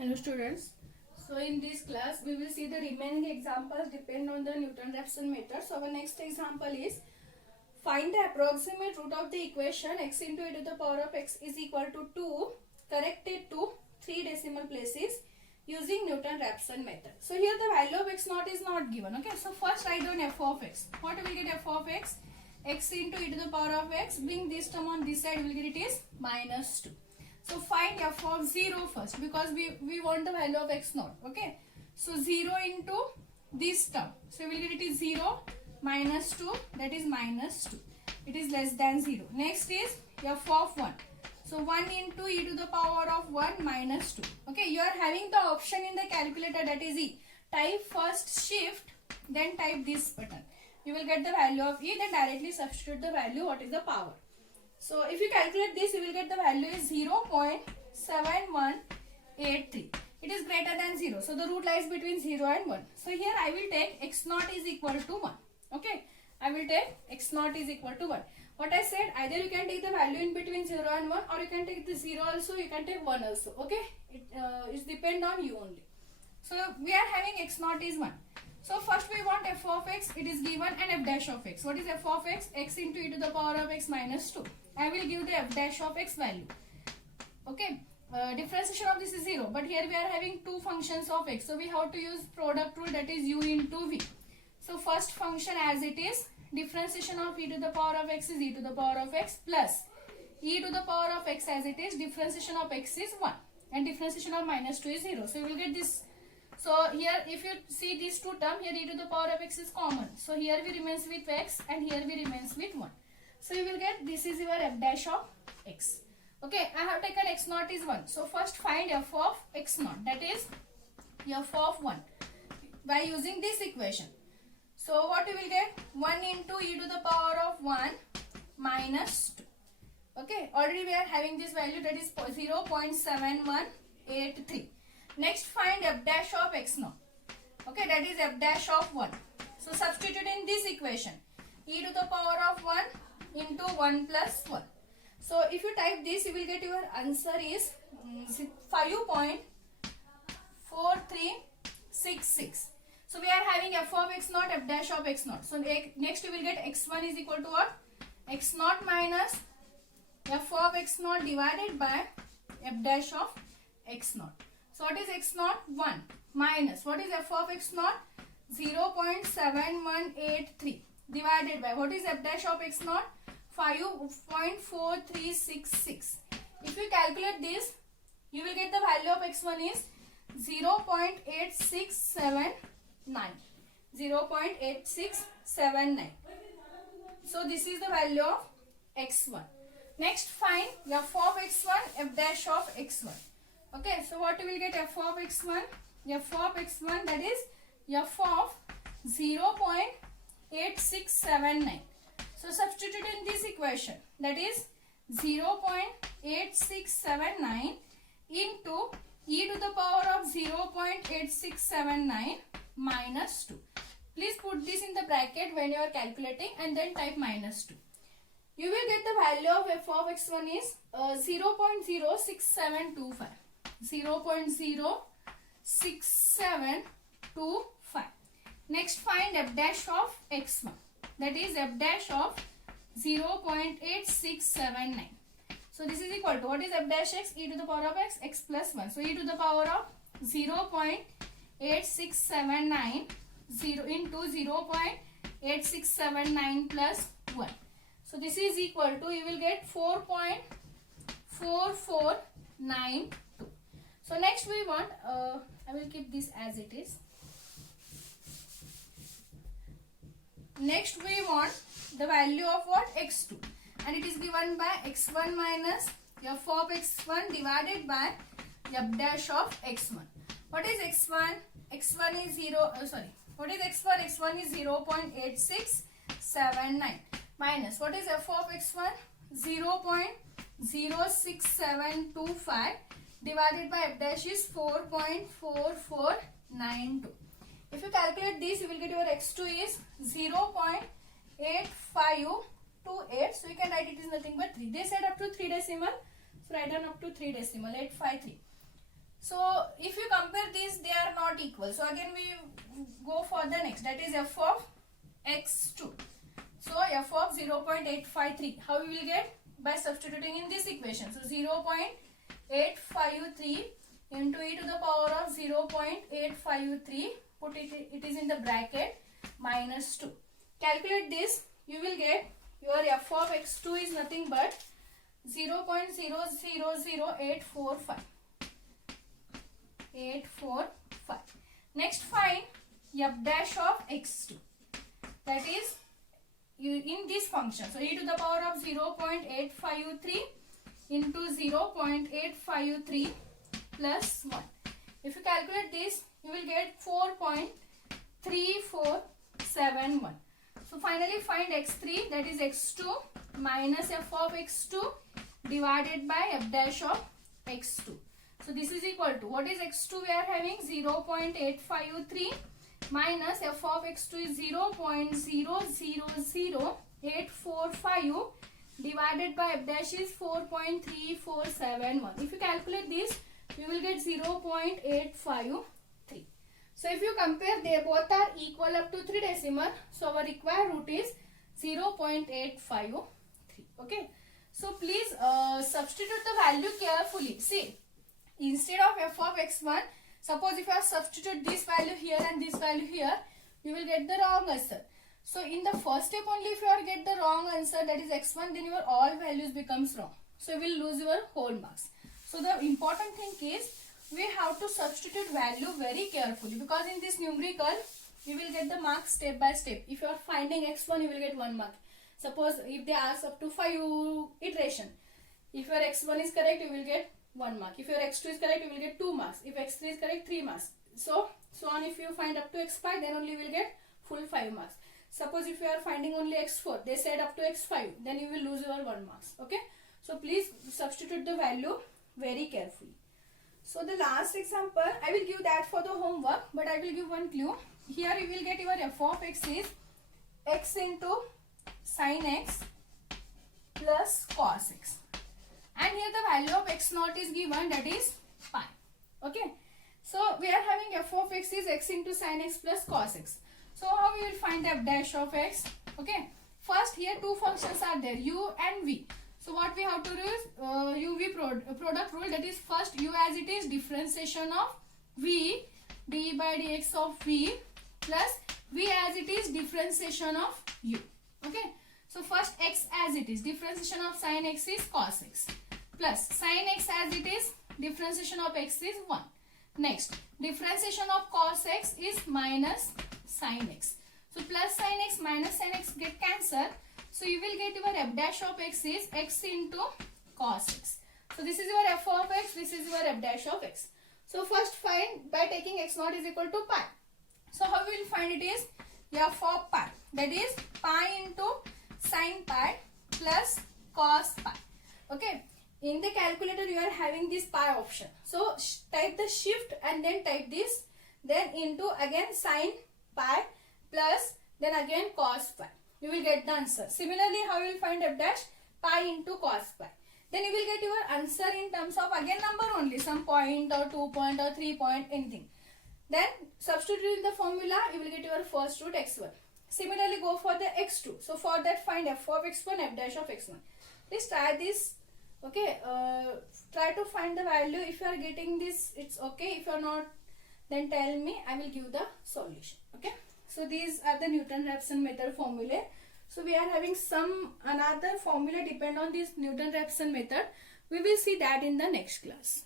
Hello students. So in this class we will see the remaining examples depend on the Newton-Raphson method. So our next example is find the approximate root of the equation x into e to the power of x is equal to 2 corrected to 3 decimal places using Newton-Raphson method. So here the value of x naught is not given. Okay. So first write down f of x. What will get f of x? X into e to the power of x. Bring this term on this side. We will get it is minus 2. So find f of 0 first because we want the value of x naught. Okay. So 0 into this term. So we will get it is 0 minus 2, that is minus 2. It is less than 0. Next is f of 1. So 1 into e to the power of 1 minus 2. Okay. You are having the option in the calculator, that is e. Type first shift, then type this button. You will get the value of e, then directly substitute the value what is the power. So if you calculate this, you will get the value is 0.7183. It is greater than 0. So the root lies between 0 and 1. So here I will take x naught is equal to 1. Okay. I will take x naught is equal to 1. What I said, either you can take the value in between 0 and 1 or you can take the 0 also, you can take 1 also. Okay. It depends on you only. So we are having x naught is 1. So first we want f of x, it is given, and f dash of x. What is f of x? X into e to the power of x minus 2. I will give the f dash of x value. Okay. Differentiation of this is 0. But here we are having two functions of x. So we have to use product rule, that is u into v. So first function as it is, differentiation of e to the power of x is e to the power of x plus e to the power of x as it is, differentiation of x is 1. And differentiation of minus 2 is 0. So you will get this. So here if you see these two terms, here e to the power of x is common. So here we remains with x and here we remains with 1. So you will get this is your f dash of x. Okay, I have taken x naught is 1. So first find f of x naught, that is f of 1 by using this equation. So what you will get? 1 into e to the power of 1 minus 2. Okay, already we are having this value, that is 0.7183. Next find f dash of x naught. Okay, that is f dash of 1. So substitute in this equation. E to the power of 1 into 1 plus 1. So if you type this, you will get your answer is 5.4366. So we are having f of x naught, f dash of x naught. So next you will get x1 is equal to what? X naught minus f of x naught divided by f dash of x naught. So what is x naught? 1 minus what is f of x naught? 0.7183 divided by what is f dash of x naught? 5.4366. If you calculate this, you will get the value of x1 is 0.8679. 0.8679. So this is the value of x1. Next find f of x1, f dash of x1. Okay, so what you will get f of x1? F of x1, that is f of 0.8679. So substitute in this equation, that is 0.8679 into e to the power of 0.8679 minus 2. Please put this in the bracket when you are calculating and then type minus 2. You will get the value of f of x1 is 0.06725. 0.06725. Next find f dash of x1. That is f dash of 0.8679. So this is equal to what is f dash x? E to the power of x, x plus 1. So e to the power of 0.8679 into 0.8679 plus 1. So this is equal to, you will get 4.4492. So next we want, I will keep this as it is. Next we want the value of what? X2. And it is given by x1 minus f of x1 divided by f dash of x1. What is x1? X1 is 0, what is x1? X1 is 0.8679 minus what is f of x1? 0.06725 divided by f dash is 4.4492. If you calculate this, you will get your x2 is 0.8528. So you can write it is nothing but 3. They said up to 3 decimal. So write down up to 3 decimal, 853. So if you compare these, they are not equal. So again we go for the next, that is f of x2. So f of 0.853, how we will get? By substituting in this equation. So 0.853 into e to the power of 0.853, put it is in the bracket, minus 2. Calculate this, you will get your f of x2 is nothing but 0.000845. Next find f dash of x2, that is in this function. So e to the power of 0.853 into 0.853 plus 1. If you calculate this, you will get 4.3471. So finally find x3, that is x2 minus f of x2 divided by f dash of x2. So this is equal to, what is x2 we are having? 0.853 minus f of x2 is 0.000845 divided by f dash is 4.3471. If you calculate this, you will get 0.853. So if you compare, they both are equal up to 3 decimal. So our required root is 0.853. Okay. So please substitute the value carefully. See, instead of f of x1, suppose if you have substitute this value here and this value here, you will get the wrong answer. So in the first step only, if you are get the wrong answer, that is x1, then your all values becomes wrong. So you will lose your whole marks. So the important thing is, we have to substitute value very carefully, because in this numerical, you will get the marks step by step. If you are finding x1, you will get 1 mark. Suppose if they ask up to 5 iteration, if your x1 is correct, you will get 1 mark. If your x2 is correct, you will get 2 marks. If x3 is correct, 3 marks. So on, if you find up to x5, then only you will get full 5 marks. Suppose if you are finding only x4, they said up to x5, then you will lose your 1 marks. Okay. So please substitute the value very carefully. So the last example, I will give that for the homework, but I will give one clue. Here you will get your f of x is x into sin x plus cos x. And here the value of x naught is given, that is pi. Okay. So we are having f of x is x into sin x plus cos x. So how we will find f dash of x? Okay. First here two functions are there, u and v. So what we have to do is uv product rule, that is first u as it is differentiation of v d by dx of v plus v as it is differentiation of u. Okay. So first x as it is differentiation of sin x is cos x plus sin x as it is differentiation of x is 1. Next differentiation of cos x is minus sin x. So plus sin x minus sin x get cancelled. So you will get your f dash of x is x into cos x. So this is your f of x, this is your f dash of x. So first find by taking x naught is equal to pi. So how we will find it is f of pi, that is pi into sin pi plus cos pi. Okay. In the calculator you are having this pi option. So type the shift and then type this, then into again sin pi plus then again cos pi. You will get the answer. Similarly, how you will find f dash? Pi into cos pi. Then you will get your answer in terms of again number only, some point or 2 point or 3 point, anything. Then substitute in the formula, you will get your first root x1. Similarly, go for the x2. So for that find f of x1, f dash of x1. Please try this. Okay. Try to find the value. If you are getting this, it's okay. If you are not, then tell me. I will give the solution. Okay. So these are the Newton-Raphson method formulae. So we are having some another formula depend on this Newton-Raphson method. We will see that in the next class.